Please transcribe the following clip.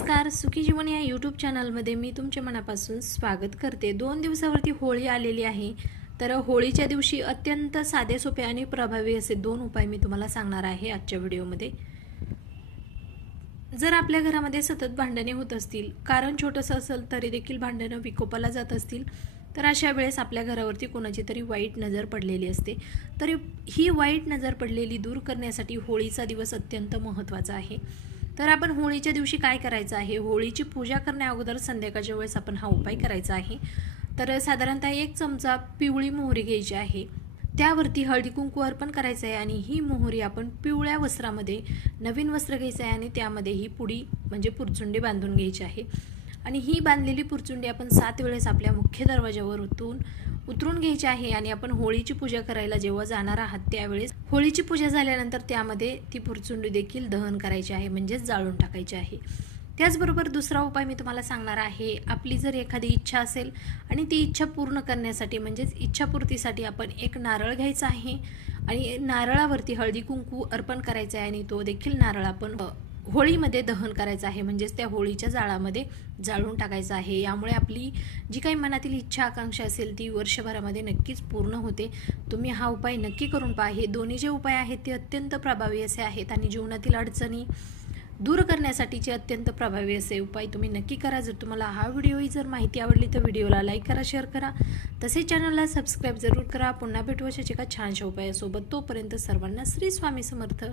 नमस्कार, सुखी जीवन या यूट्यूब चॅनलमध्ये मी तुमच्या मनापासून स्वागत करते। 2 दिवसावरती होळी आलेली आहे। तर होळीच्या दिवशी अत्यंत साधे सोपे आणि प्रभावी असे 2 उपाय मी तुम्हाला सांगणार आहे आजच्या व्हिडिओमध्ये। जर आपल्या घरामध्ये सतत भांडणे होत असतील, कारण छोटंसं असेल तरी देखील भांडणं विकोपाला जात असतील, तर अशा वेळेस आपल्या घरावरती कोणाची तरी वाईट नजर पडलेली असते। तर ही वाईट नजर पडलेली दूर करण्यासाठी होळीचा दिवस अत्यंत महत्त्वाचा आहे। तर आपण होळीच्या दिवशी काय करायचं आहे, होळीची पूजा करण्याअगोदर संध्याकाळच्या वेळेस आपण हा उपाय करायचा आहे। तर साधारणतः 1 चमचा पिवळी मोहरी घ्यायची आहे, त्यावरती हळदी कुंकू अर्पण करायचं आहे आणि ही मोहरी आपण पिवळ्या वस्त्रामध्ये, नवीन वस्त्र घ्यायचं आहे आणि त्यामध्ये ही पुडी म्हणजे पुरचुंडी बांधून घ्यायची आहे। आणि ही बांधलेली पुरचुंडी आपण 7 वेळेस आपल्या मुख्य दरवाजावर उतरून घ्यायची आहे। आणि आपण होळीची पूजा करायला जेव्हा जाणार आहात त्यावेळेस होळीची पूजा झाल्यानंतर त्यामध्ये ती पुरचुंडी देखील दहन करायची आहे, म्हणजे जाळून टाकायची आहे। त्याचबरोबर दुसरा उपाय मी तुम्हाला सांगणार आहे। आपली जर एखादी इच्छा असेल आणि ती इच्छा पूर्ण करण्यासाठी म्हणजेच इच्छापूर्तीसाठी आपण एक नारळ घ्यायचा आहे आणि नारळावरती हळदी कुंकू अर्पण करायचं आहे आणि तो देखील नारळ आपण होळीमध्ये दहन करायचं आहे, म्हणजेच त्या होळीच्या जाळामध्ये जाळून टाकायचं आहे। यामुळे आपली जी काही मनातील इच्छा आकांक्षा असेल ती वर्षभरामध्ये नक्कीच पूर्ण होते। तुम्ही हा उपाय नक्की करून पहा। हे दोन्ही जे उपाय आहेत ते अत्यंत प्रभावी असे आहेत आणि जीवनातील अडचणी दूर करण्यासाठीचे अत्यंत प्रभावी असे उपाय तुम्ही नक्की करा। जर तुम्हाला हा व्हिडिओ जर माहिती आवडली तर व्हिडिओला लाईक करा, शेअर करा, तसेच चॅनलला सबस्क्राईब जरूर करा। पुन्हा भेटू अशाच एका छानशा उपायासोबत। तोपर्यंत सर्वांना श्री स्वामी समर्थ।